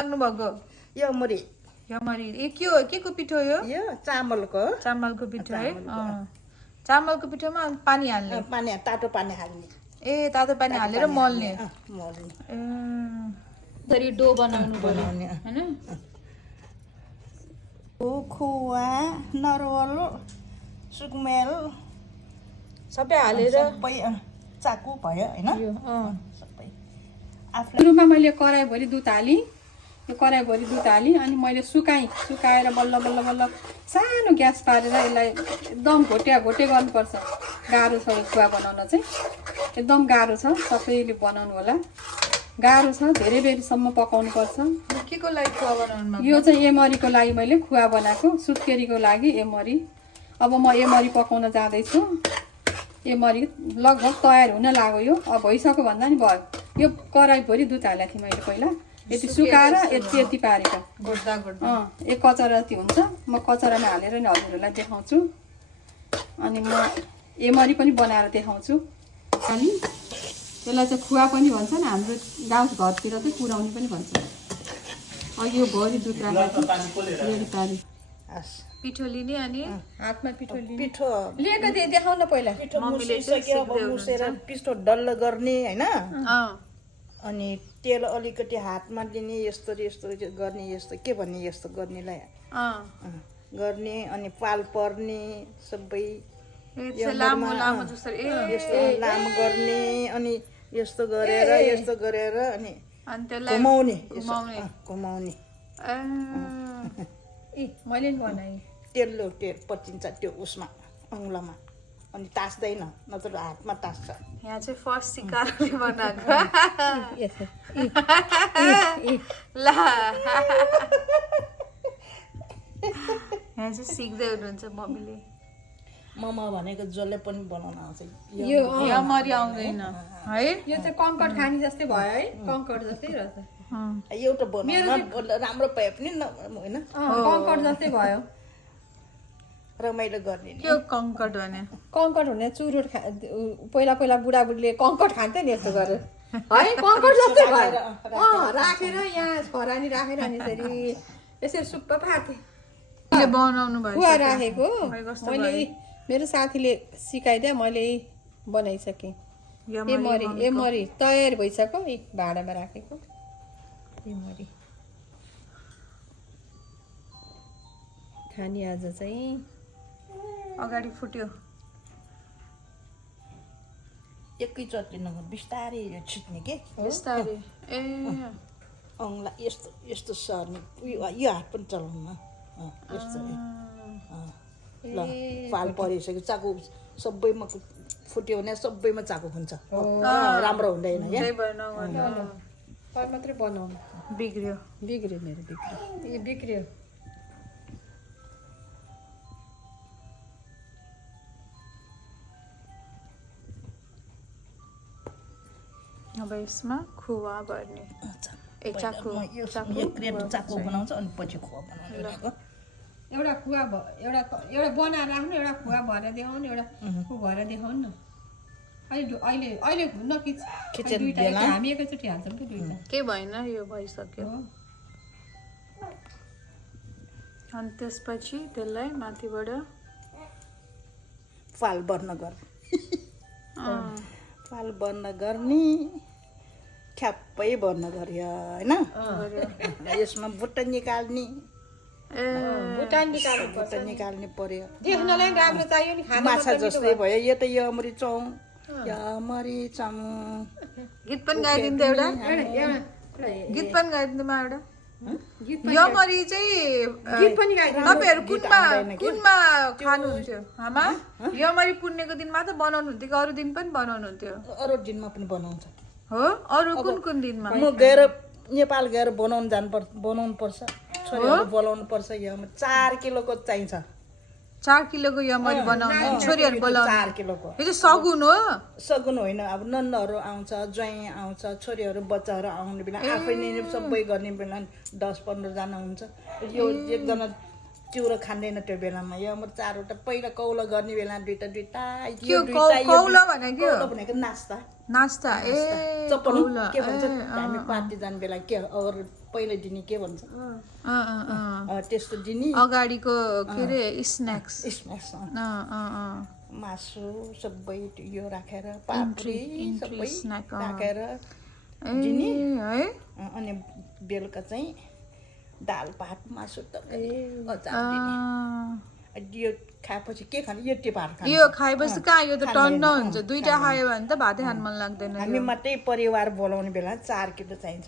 लाग्नुभएको यो मुरी यमरी के हो के को पिठो यो चामलको पिठो है चामलको पिठोमा पानी हाल्ने तातो पानी हाल्ने ए तातो पानी हालेर मल्ने त्यसरी डो बनाउनु पर्यो हैन खुवा नरवल सुकमेल सबै हालेर सबै चाकु भयो हैन सबै सुरुमा मैले कराईभरि दुध हालेँ यो कराईभरि दुध हालेँ अनि मैले सुकाएर बल्ल बल्ल बल्ल सानो ग्यास पारेर यसलाई एकदम घोटे गर्नुपर्छ गाह्रो छ यो खुवा बनाउन चाहिँ एकदम गाह्रो छ सबैले बनाउनु होला गाह्रो छ धेरै बेरसम्म पकाउनु पर्छ के को लागि खुवा बनाउनुमा यो चाहिँ एमरीको लागि मैले खुवा बनाएको सुत्केरीको लागि एमरी अब म एमरी पकाउन जाँदैछु एमरी लगभग तयार हुन लाग्यो यो अब भइसक्यो भन्दा नि भयो यो कराईभरि दुध हालेको थिएँ मैले पहिला यति सुकाएर यति पारेको एक कचरा जति हुन्छ म कचरामा हालेर नि हजुरहरूलाई देखाउँछु अनि म एमरी पनि बनाएर देखाउँछु अनि त्यसलाई चाहिँ खुवा पनि भन्छ नि हाम्रो गाउँ घरतिर चाहिँ पुराउने पनि भन्छ यो भरि दुध राखेर पिठो लिने अनि हातमा पिठो लिने पिठो लिएको थिएँ देखाउन पहिला मुसेर पिठो डल्लो गर्ने हैन अनि तेल अलिकति हातमा लिने यस्तो गर्ने यस्तो के भन्ने यस्तो गर्नेलाई गर्ने अनि पाल पर्ने सबै लामो लामो गर्ने अनि यस्तो गरेर अनि घुमाउने मैले बनाएँ तेल पचिन्छ त्यो उसमा औँलामा अनि तास्दैन नत्र हातमा तास्छ यहाँ चाहिँ फर्स्ट सिकारले बनाएको ला यहाँ चाहिँ सिक्दै हुनुहुन्छ मम्मीले ममा भनेको जसले पनि बनाउन आउँछ यो यमरी आउँदैन है यो चाहिँ कङ्कड खानी जस्तै भयो है कङ्कड जस्तै रहेछ एउटा बनाउन राम्रो पाए पनि होइन कङ्कड जस्तै भयो रमाइलो गर्ने के कङ्कड भने कङ्कड हुने चुरोट पहिला बुढाबुढीले कङ्कड खान्थ्यो नि यस्तो गरेर है कङ्कड जस्तै भयो राखेर यहाँ छरानी राखेर अनि यसरी यसरी सुप्पा पार्थे बनाउनु खुवा राखेको मैले मेरो साथीले सिकाइदिए मैले बनाइसकेँ एमरी तयार भइसक्यो एक भाँडामा राखेको एमरी खानी आज चाहिँ अगाडि फुट्यो एकैचोटि नगर बिस्तारै छिट्ने के बिस्तारै ए औँला यस्तो सर्ने यो हात पनि चलाउनु यस्तो ल पाल परिसक्यो चाकु सबैमा फुट्यो भने सबैमा चाकु हुन्छ राम्रो हुँदैन मात्रै बनाउनु बिग्रियो मेरो बिग्रियो अब यसमा खुवा गर्ने चाकु बनाउँछ अनि पछि खुवा बनाउनु एउटा खुवा एउटा बनाएर राख्नु एउटा खुवा भएर देखाउनु एउटा भएर देखाउनु न अहिले हुन्न दुईटा हामी एकैचोटि हाल्छौँ कि दुईटा के भएन यो भइसक्यो अनि त्यसपछि त्यसलाई माथिबाट फाल बर्न गर्ने ठ्याप्पै बर्न गर्यो होइन यसमा बुट्टा निकाल्ने निकाल्ने पर्यो देख्नलाई राम्रो चाहियो नि खाना माछा जस्तै भयो यो त यमरी चौँ गीत पनि गाइदिन्थ्यो एउटा गीत पनि गाइदिन्थ्योमा एउटा यमरी चाहिँ तपाईँहरू कुनमा खानुहुन्थ्यो आमा यमरी पुर्णेको दिन मात्र बनाउनु हुन्थ्यो कि अरू दिन पनि बनाउनु हुन्थ्यो अरू दिनमा पनि बनाउँछ हो अरू कुन दिनमा म गएर नेपाल गएर बनाउनु पर्छ छोरीहरू बोलाउनु पर्छ यो 4 किलोको चाहिन्छ 4 किलोको यमरी बनाउने छोरीहरू बोलाउने 4 किलोको यो चाहिँ सगुन हो सगुन होइन अब नन्नहरू आउँछ ज्वाइँ आउँछ छोरीहरू बच्चाहरू आउने बेला आफै नै सबै गर्ने बेला 10-15 जना हुन्छ यो एकजना चिउरो खाँदैन त्यो बेलामा यो म चारवटा पहिला कौलो गर्ने बेला दुईटा कौलो भनेको कौलो भनेको नास्ता नास्ता ए चपनी के भन्छ हामी पार्टी जाने बेला के अरू पहिला दिने के भन्छ त्यस्तो दिने अगाडिको के अरे स्न्याक्स स्न्याक्स मासु सबै यो राखेर पापडी सबै राखेर दिने है अनि बेलुका चाहिँ दाल भात मासु तरकारी अचार दिने यो खाएपछि के खाने यो टिपार खाने यो खाएपछि कहाँ यो त टन्न हुन्छ दुईटा खायो भने त भातै खान मन लाग्दैन हामी मात्रै परिवार बोलाउने बेला 4 किलो चाहिन्छ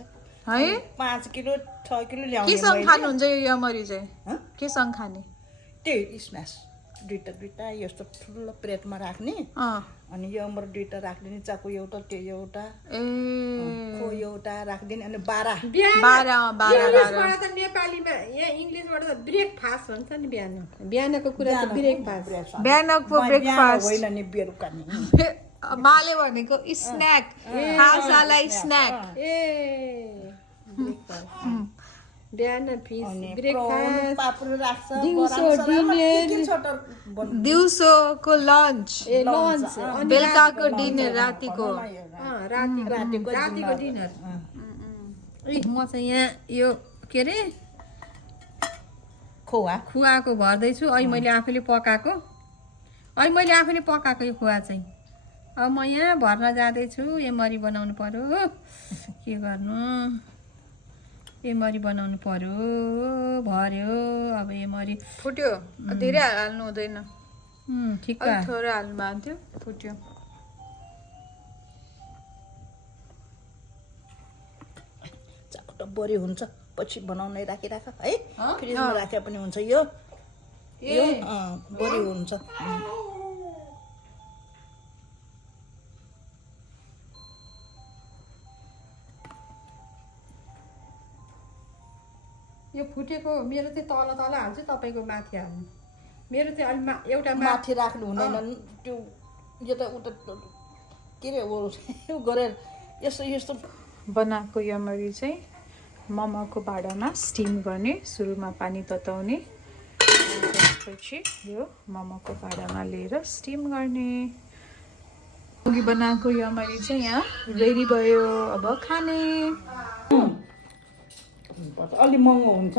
है 5 किलो 6 किलो ल्याउने केसँग खानुहुन्छ यो यमरी चाहिँ केसँग खाने त्यही स्म्यास दुईटा यस्तो ठुलो प्लेटमा राख्ने अनि यो अमर दुईटा राख्दिने चाकु एउटा त्यो एउटा खो एउटा राख्दिने अनि 12 त नेपालीमा यहाँ इङ्ग्लिसबाट त ब्रेकफास्ट भन्छ नि बिहानको कुरा त ब्रेकफास्ट बिहानको ब्रेकफास्ट होइन नि बेलुका नि माले भनेको स्न्याक खाजालाई स्न्याक बिहान फिस ब्रेकफास्ट पापड राख्छ दिउँसोको लन्च बेलुकाको डिनर रातिको रातिको डिनर म चाहिँ यहाँ यो के अरे खुवाको भर्दैछु अहिले मैले आफैले पकाएको यो खुवा चाहिँ अब म यहाँ भर्न जाँदैछु एमरी बनाउनु पर्यो के गर्नु एमरी बनाउनु पर्यो भर्यो अब एमरी फुट्यो धेरै हाल्नु हुँदैन ठिक थोरै हाल्नु भएको थियो फुट्यो चाकु बरी हुन्छ पछि बनाउनै राखिराख है फ्रिजमा राखे पनि हुन्छ यो बरी हुन्छ यो फुटेको मेरो चाहिँ तल हाल्छु तपाईँको माथि हाल्नु मेरो चाहिँ अलि एउटा माथि राख्नु हुँदैन त्यो यो त उता के अरे ऊ गरेर यस्तो बनाएको यमरी चाहिँ मोमोको भाँडामा स्टिम गर्ने सुरुमा पानी तताउने त्यसपछि यो मोमोको भाँडामा लिएर स्टिम गर्ने अघि बनाएको यमरी चाहिँ यहाँ रेडी भयो अब खाने अलि महँगो हुन्छ